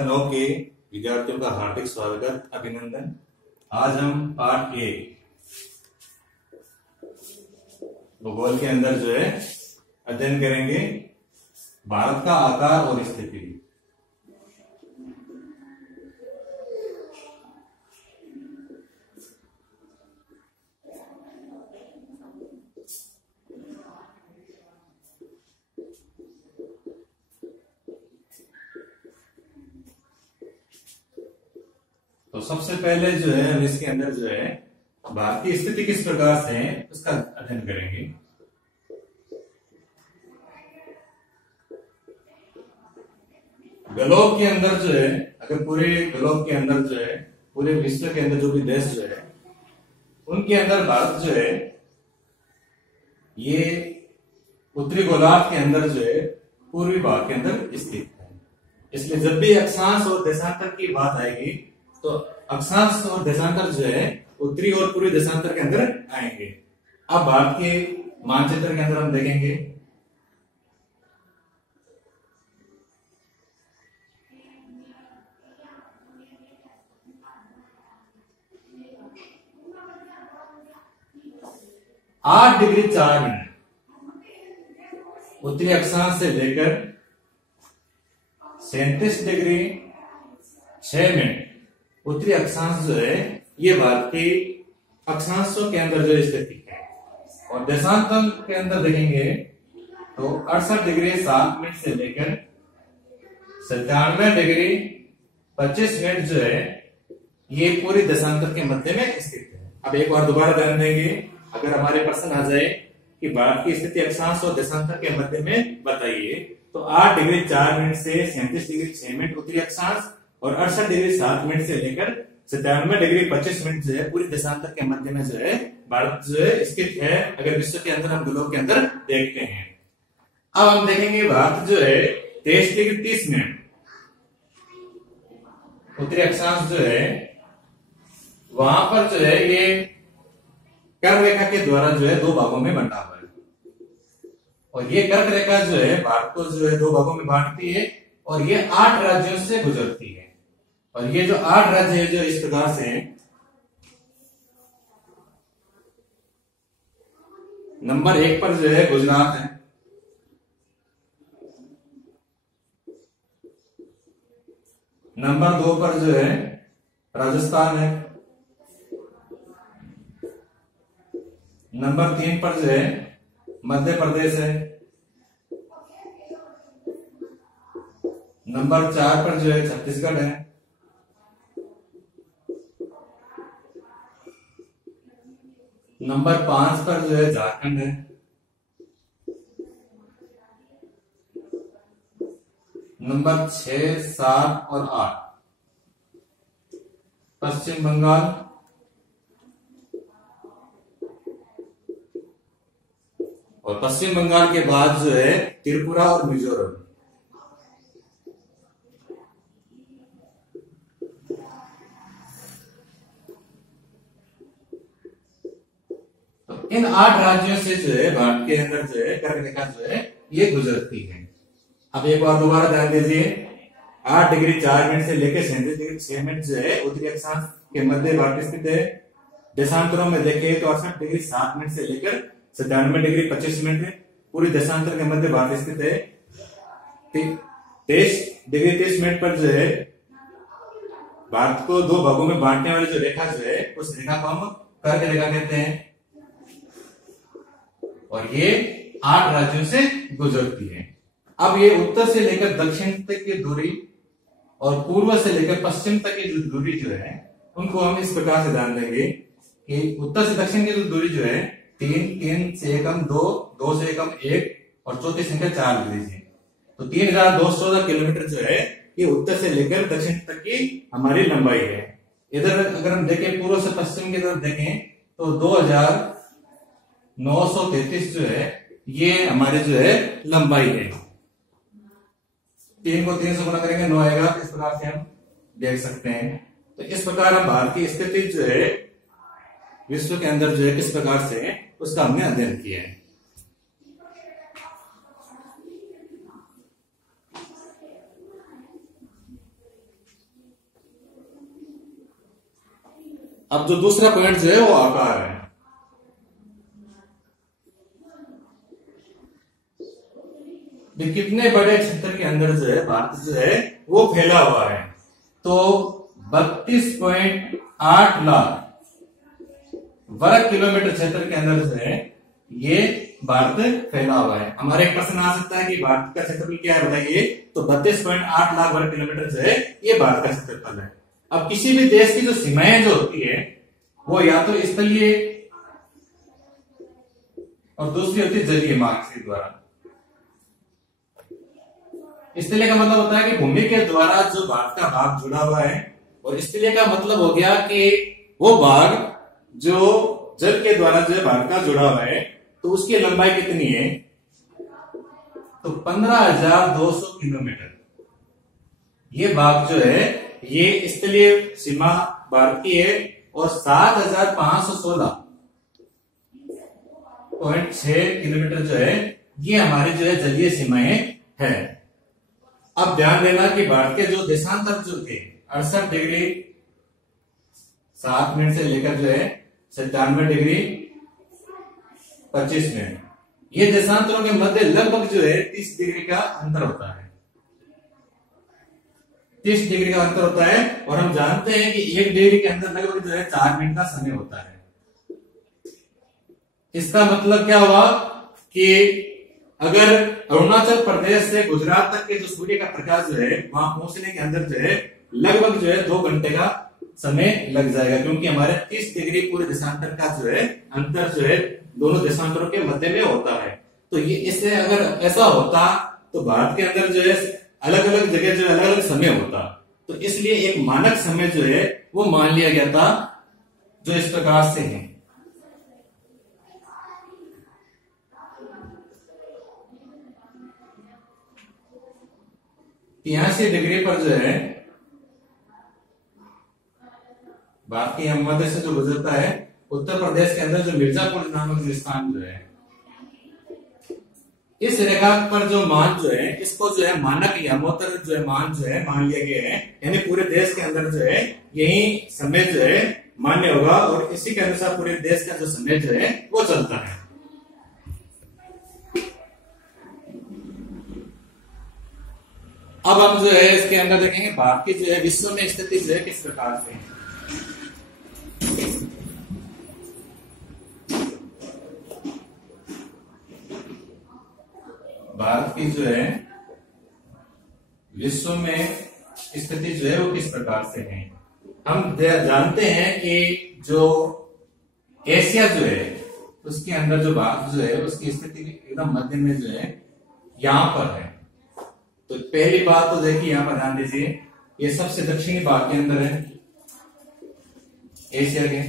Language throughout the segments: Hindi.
9 के विद्यार्थियों का हार्दिक स्वागत अभिनंदन। आज हम पार्ट ए भूगोल के अंदर जो है अध्ययन करेंगे भारत का आकार और स्थिति। तो सबसे पहले जो है हम इसके अंदर जो है भारत की स्थिति किस प्रकार से है उसका अध्ययन करेंगे। ग्लोब के अंदर जो है, अगर पूरे ग्लोब के अंदर जो है, पूरे विश्व के अंदर जो भी देश जो है उनके अंदर भारत जो है ये उत्तरी गोलार्ध के अंदर जो है पूर्वी भाग के अंदर स्थित है। इसलिए जब भी अक्षांश और देशांतर की बात आएगी तो अक्षांश और देशांतर जो है उत्तरी और पूर्वी देशांतर के अंदर आएंगे। अब भारत के मानचित्र के अंदर हम देखेंगे आठ डिग्री 4 मिनट उत्तरी अक्षांश से लेकर 37 डिग्री 6 मिनट उत्तरी अक्षांश जो है ये भारत के अक्षांशों के अंदर जो स्थिति है। और देशांतर के अंदर देखेंगे तो 68 डिग्री 7 मिनट से लेकर 97 डिग्री 25 मिनट जो है ये पूरी देशांतर के मध्य में स्थित है। अब एक बार दोबारा ध्यान देंगे, अगर हमारे प्रश्न आ जाए कि भारत की स्थिति अक्षांश और देशांतर के मध्य में बताइए तो 8 डिग्री 4 मिनट से 37 डिग्री 6 मिनट उत्तरी अक्षांश और 68 डिग्री 7 मिनट से लेकर 97 डिग्री 25 मिनट जो है पूरी देशांतर के मध्य में जो है भारत जो है स्थित है। अगर विश्व के अंदर हम ग्लोब के अंदर देखते हैं, अब हम देखेंगे भारत जो है 23 डिग्री 30 मिनट उत्तरी अक्षांश जो है वहां पर जो है ये कर्क रेखा के द्वारा जो है दो भागों में बंटा हुआ है। और ये कर्क रेखा जो है भारत को जो है दो भागों में बांटती है और ये 8 राज्यों से गुजरती है। और ये जो 8 राज्य है जो इस प्रकार से हैं। नंबर 1 पर जो है गुजरात है, नंबर 2 पर जो है राजस्थान है, नंबर 3 पर जो है मध्य प्रदेश है, नंबर 4 पर जो है छत्तीसगढ़ है, नंबर 5 पर जो है झारखंड है, नंबर 6, 7 और 8 पश्चिम बंगाल, और पश्चिम बंगाल के बाद जो है त्रिपुरा और मिजोरम। तो इन 8 राज्यों से जो है भारत के अंदर जो है कर्क रेखा जो है ये गुजरती है। अब एक बार दोबारा ध्यान दीजिए, 8 डिग्री 4 मिनट से लेकर 37 डिग्री 6 मिनट जो है उत्तरी अक्षांश के मध्य भारत स्थित है। देशांतरों में देखें तो 68 डिग्री 7 मिनट से लेकर 97 डिग्री 25 मिनट है पूरी देशांतर के मध्य भारत स्थित है। 23 डिग्री 30 मिनट पर जो है भारत को दो भागों में बांटने वाली जो रेखा जो है उस रेखा को हम कर्क रेखा कहते हैं। और ये 8 राज्यों से गुजरती है। अब ये उत्तर से लेकर दक्षिण तक की दूरी और पूर्व से लेकर पश्चिम तक की जो दूरी जो है उनको हम इस प्रकार से ध्यान देंगे कि उत्तर से दक्षिण की जो दूरी जो है 3 से एकम 2, 2 से एकम 1 और चौथी संख्या 4 लिख लीजिए। तो 3214 किलोमीटर जो है ये उत्तर से लेकर दक्षिण तक की हमारी लंबाई है। इधर अगर हम देखें पूर्व से पश्चिम की तरफ देखें तो 2933 जो है ये हमारी जो है लंबाई है। 3 को 3 से गुणा करेंगे 9 आएगा। इस प्रकार से हम देख सकते हैं। तो इस प्रकार हम भारत की स्थिति जो है विश्व के अंदर जो है किस प्रकार से है उसका हमने अध्ययन किया है। अब जो दूसरा पॉइंट जो है वो आकार है। कितने बड़े क्षेत्र के अंदर जो है भारत जो है वो फैला हुआ है, तो 32.8 लाख वर्ग किलोमीटर क्षेत्र के अंदर जो है ये भारत फैला हुआ है। हमारे एक प्रश्न आ सकता है कि भारत का क्षेत्रफल क्या है बताइए, तो 32.8 लाख वर्ग किलोमीटर जो है ये भारत का क्षेत्रफल है। अब किसी भी देश की जो सीमाएं जो होती है वो या तो स्थलीय और दूसरी होती है जलीय मार्ग के द्वारा। स्थलीय का मतलब होता है कि भूमि के द्वारा जो भाग का भाग जुड़ा हुआ है, और स्थलीय का मतलब हो गया कि वो भाग जो जल के द्वारा जो भाग का जुड़ा हुआ है, तो उसकी लंबाई कितनी है, तो 15,200 किलोमीटर। ये भाग जो है ये स्थलीय सीमा भारत की है, और 7,516.6 किलोमीटर जो है ये हमारी जो है जलीय सीमाएं है। अब ध्यान देना कि भारत के जो देशांतर जो थे 68 डिग्री 7 मिनट से लेकर जो है 97 डिग्री 25 मिनट, ये देशांतरों के मध्य लगभग जो है 30 डिग्री का अंतर होता है। 30 डिग्री का अंतर होता है, और हम जानते हैं कि 1 डिग्री के अंदर लगभग जो है 4 मिनट का समय होता है। इसका मतलब क्या हुआ कि अगर अरुणाचल प्रदेश से गुजरात तक के जो सूर्य का प्रकाश जो है वहां पहुंचने के अंदर जो है लगभग जो है 2 घंटे का समय लग जाएगा, क्योंकि हमारे 30 डिग्री पूरे देशांतर का जो है अंतर जो है दोनों देशांतरों के मध्य में होता है। तो ये इससे अगर ऐसा होता तो भारत के अंदर जो है अलग अलग जगह जो अलग अलग समय होता, तो इसलिए एक मानक समय जो है वो मान लिया गया था जो इस प्रकार से है। 83 डिग्री पर जो है भारत के मध्य से जो गुजरता है उत्तर प्रदेश के अंदर जो मिर्जापुर नामक जो स्थान जो है, इस रेखा पर जो मान जो है इसको जो है मानक यमोत्तर जो है मान जो है मान लिया गया है, यानी पूरे देश के अंदर जो है यही समय जो है मान्य होगा, और इसी के अनुसार पूरे देश का जो समय जो है वो चलता है। अब हम जो है इसके अंदर देखेंगे भारत की जो है विश्व में स्थिति जो है किस प्रकार से है। भारत की जो है विश्व में स्थिति जो है वो किस प्रकार से है। हम जानते हैं कि जो एशिया जो है उसके अंदर जो भारत जो है उसकी स्थिति एकदम मध्य में जो है यहां पर है। तो पहली बात तो देखिए यहां पर ध्यान दीजिए, ये सबसे दक्षिणी भाग के अंदर है एशिया के।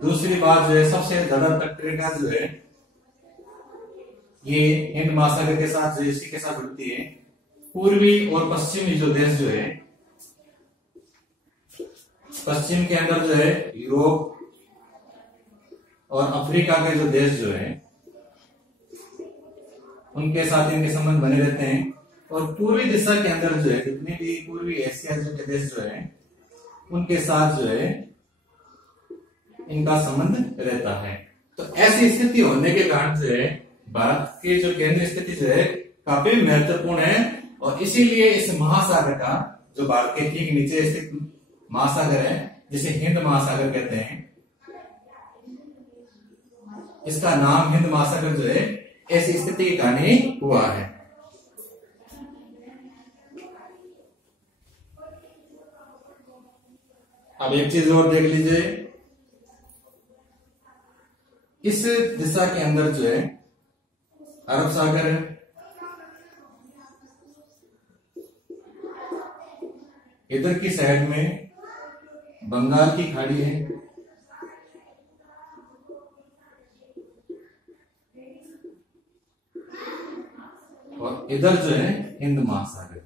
दूसरी बात जो है सबसे ज्यादा तटरेखा जो है ये हिंद महासागर के साथ जो इसी के साथ जुड़ती है। पूर्वी और पश्चिमी जो देश जो है, पश्चिम के अंदर जो है यूरोप और अफ्रीका के जो देश जो है उनके साथ इनके संबंध बने रहते हैं, और पूर्वी दिशा के अंदर जो है जितने भी पूर्वी एशिया के देश जो है उनके साथ जो है इनका संबंध रहता है। तो ऐसी स्थिति होने के कारण जो है भारत की जो केंद्रीय स्थिति जो है काफी महत्वपूर्ण है, और इसीलिए इस महासागर का जो भारत के ठीक नीचे स्थित महासागर है जिसे हिंद महासागर कहते हैं, इसका नाम हिंद महासागर जो है ऐसी स्थिति के कारण ही हुआ है। अब एक चीज और देख लीजिए, इस दिशा के अंदर जो है अरब सागर है, इधर की साइड में बंगाल की खाड़ी है, और इधर जो है हिंद महासागर।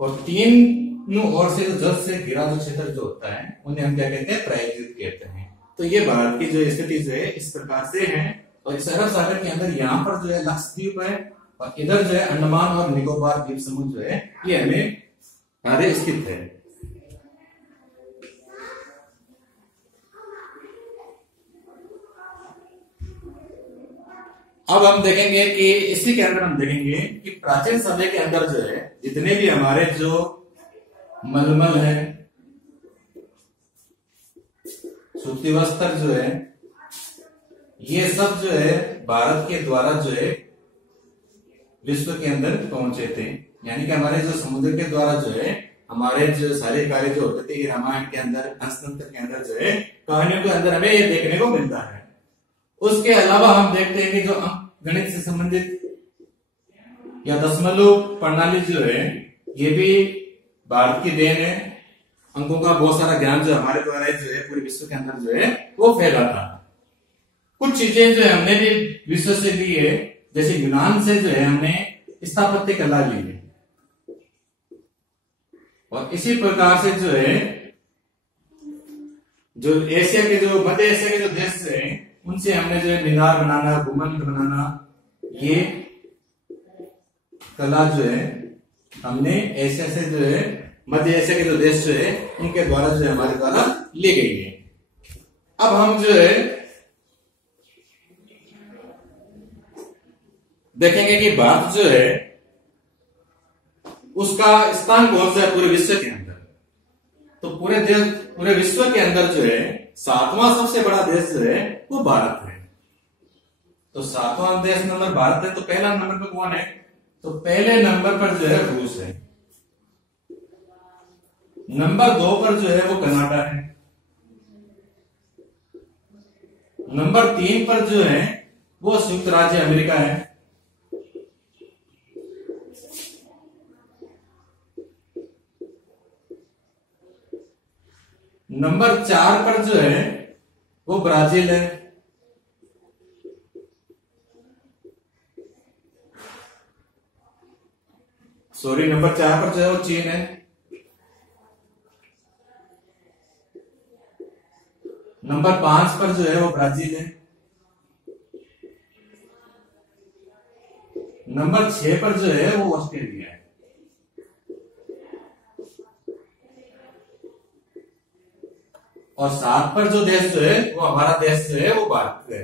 और तीनों ओर से जो जल से घिरा जो क्षेत्र जो होता है उन्हें हम क्या कहते हैं, प्रायद्वीप कहते हैं। तो ये भारत की जो स्थिति जो है इस प्रकार से है, और इस अरब सागर के अंदर यहाँ पर जो है लक्षद्वीप है, और इधर जो है अंडमान और निकोबार द्वीप समूह जो है ये हमें सारे स्थित है। अब हम देखेंगे कि इसी के अंदर हम देखेंगे कि प्राचीन समय के अंदर जो है जितने भी हमारे जो मलमल है, सूती वस्त्र जो है, ये सब जो है भारत के द्वारा जो है विश्व के अंदर पहुंचे थे। यानी कि हमारे जो समुद्र के द्वारा जो है हमारे जो सारे कार्य जो होते थे रामायण के अंदर, पंचतंत्र के अंदर जो है कहानियों के अंदर हमें ये देखने को मिलता है। उसके अलावा हम देखते हैं कि जो गणित से संबंधित या दशमलव प्रणाली जो है ये भी भारत की देन है। अंकों का बहुत सारा ज्ञान जो हमारे द्वारा जो है पूरे विश्व के अंदर जो है वो फैला था। कुछ चीजें जो है हमने भी विश्व से ली है, जैसे यूनान से जो है हमने स्थापत्य कला ली है, और इसी प्रकार से जो है जो एशिया के जो मध्य एशिया के जो देश है उनसे हमने जो है मीनार बनाना, गुंबद बनाना, ये कला जो है हमने एशिया से जो है मध्य एशिया के जो देश जो है उनके द्वारा जो है हमारे द्वारा ली गई है। अब हम जो है देखेंगे कि भारत जो है उसका स्थान कौन सा है पूरे विश्व के अंदर। तो पूरे विश्व के अंदर जो है 7वां सबसे बड़ा देश जो है वो भारत है। तो 7वां देश नंबर भारत है, तो पहला नंबर पर कौन है? तो पहले नंबर पर जो है रूस है, नंबर 2 पर जो है वो कनाडा है, नंबर 3 पर जो है वो संयुक्त राज्य अमेरिका है, नंबर 4 पर जो है वो ब्राजील है, नंबर 4 पर जो है वो चीन है, नंबर 5 पर जो है वो ब्राजील है, नंबर 6 पर जो है वो ऑस्ट्रेलिया है, और 7 पर जो देश जो है वो हमारा देश जो है वो भारत है।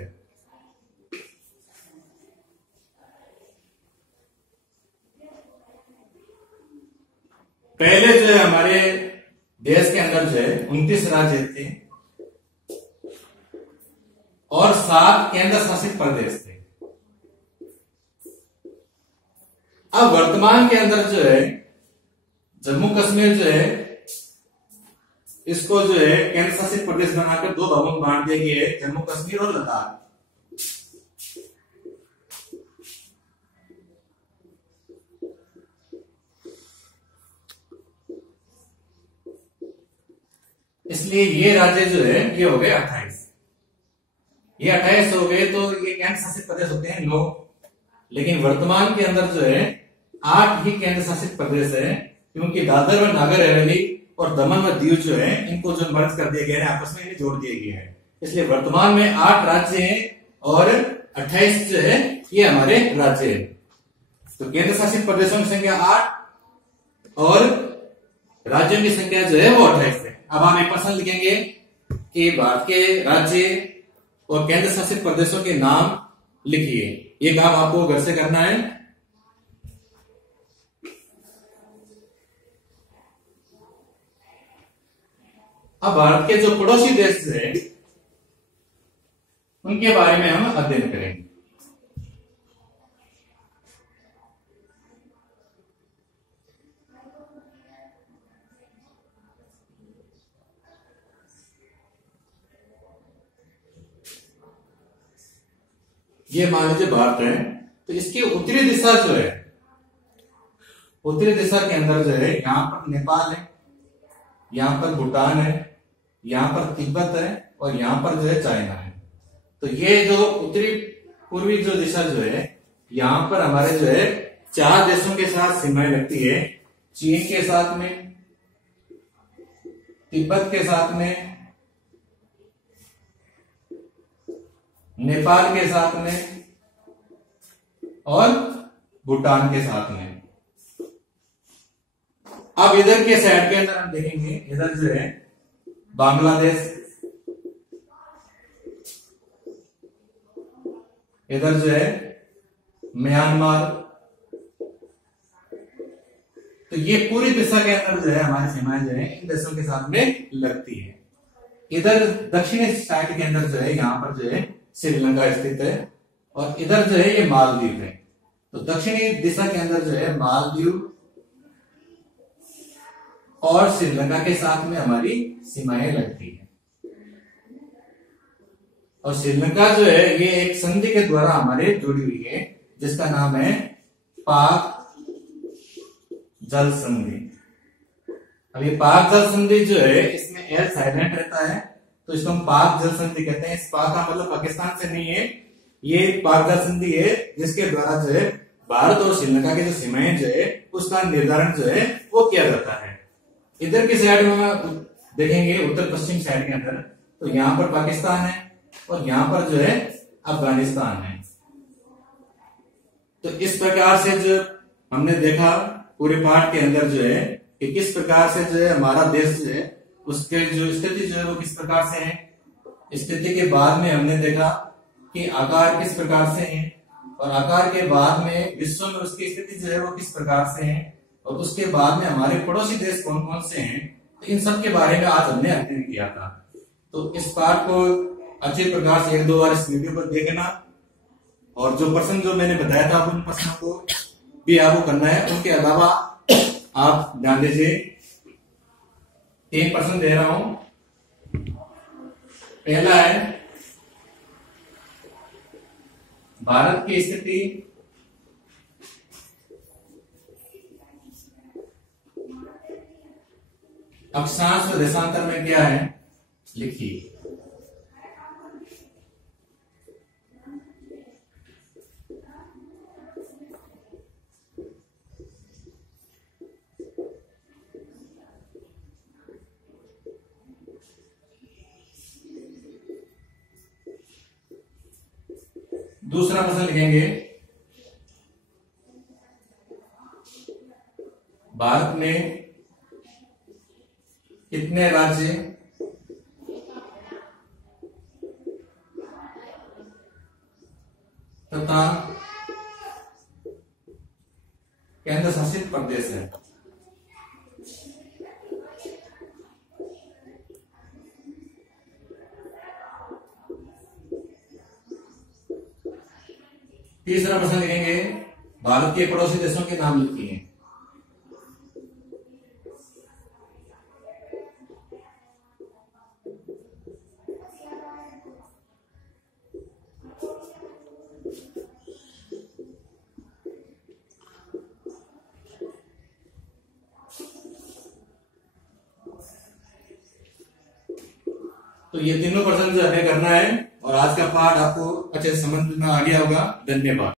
पहले जो है हमारे देश के अंदर जो है 29 राज्य थे और 7 केंद्र शासित प्रदेश थे। अब वर्तमान के अंदर जो है जम्मू कश्मीर जो है इसको जो है केंद्र शासित प्रदेश बनाकर 2 भागों में बांट दिया गया है, जम्मू कश्मीर और लद्दाख। इसलिए ये राज्य जो है ये हो गए 28। ये 28 हो गए तो ये केंद्र शासित प्रदेश होते हैं 9, लेकिन वर्तमान के अंदर जो है 8 ही केंद्र शासित प्रदेश है, क्योंकि दादर और नागर हवेली और दमन व दीव जो है इनको जो मर्ज कर दिया गया है, आपस में जोड़ दिया गया है। इसलिए वर्तमान में 8 राज्य हैं और 28 जो है ये हमारे राज्य है। तो केंद्र शासित प्रदेशों की संख्या 8 और राज्यों की संख्या जो है वो 28 है। अब हम एक प्रश्न लिखेंगे कि भारत के राज्य और केंद्र शासित प्रदेशों के नाम लिखिए। ये काम आपको घर से करना है। अब भारत के जो पड़ोसी देश है उनके बारे में हम अध्ययन करेंगे। ये मान लीजिए भारत है, तो इसकी उत्तरी दिशा जो है, उत्तरी दिशा के अंदर जो है यहां पर नेपाल है, यहां पर भूटान है, यहां पर तिब्बत है और यहां पर जो है चाइना है। तो ये जो उत्तरी पूर्वी जो दिशा जो है यहां पर हमारे जो है 4 देशों के साथ सीमाएं लगती है। चीन के साथ में, तिब्बत के साथ में, नेपाल के साथ में और भूटान के साथ में। अब इधर के साइड के अंदर हम देखेंगे, इधर जो है बांग्लादेश, इधर जो है म्यांमार। तो ये पूरी दिशा के अंदर जो है हमारी सीमाएं जो है इन देशों के साथ में लगती है। इधर दक्षिणी साइड के अंदर जो है यहाँ पर जो है श्रीलंका स्थित है, और इधर जो है ये मालदीव है। तो दक्षिणी दिशा के अंदर जो है मालदीव और श्रीलंका के साथ में हमारी सीमाएं लगती है। और श्रीलंका जो है ये एक संधि के द्वारा हमारे जुड़ी हुई है, जिसका नाम है पाक जल संधि। अब ये पाक जल संधि जो है इसमें एल साइलेंट रहता है, तो इसको हम पाक जल संधि कहते हैं। इस पाक का मतलब पाकिस्तान से नहीं है, ये पाक जल संधि है जिसके द्वारा जो है भारत और श्रीलंका की जो सीमाएं जो है उसका निर्धारण जो है वो किया जाता है। इधर की साइड में देखेंगे उत्तर पश्चिम साइड के अंदर, तो यहाँ पर पाकिस्तान है और यहाँ पर जो है अफगानिस्तान है। तो इस प्रकार से जो हमने देखा पूरे पाठ के अंदर जो है कि किस प्रकार से जो है हमारा देश जो है उसके जो स्थिति जो है वो किस प्रकार से है। स्थिति के बाद में हमने देखा कि आकार किस प्रकार से है, और आकार के बाद में विश्व में उसकी स्थिति जो है वो किस प्रकार से है, और उसके बाद में हमारे पड़ोसी देश कौन कौन से हैं। तो इन सब के बारे में आज हमने अध्ययन किया था। तो इस पाठ को अच्छे प्रकार से 1-2 बार इस वीडियो पर देखना, और जो प्रश्न जो मैंने बताया था उन प्रश्नों को भी आपको करना है। उनके अलावा आप ध्यान दीजिए, 3 प्रश्न दे रहा हूं। पहला है भारत की स्थिति अक्षांश व देशांतर में क्या है, लिखिए। दूसरा प्रश्न लिखेंगे, भारत में कितने राज्य तथा केंद्र शासित प्रदेश है। तीसरा प्रश्न लिखेंगे, भारत के पड़ोसी देशों के नाम लिखिए। तो ये तीनों प्रश्न जो हमें करना है, और आज का पाठ आपको अच्छे से समझ में आ गया होगा। धन्यवाद।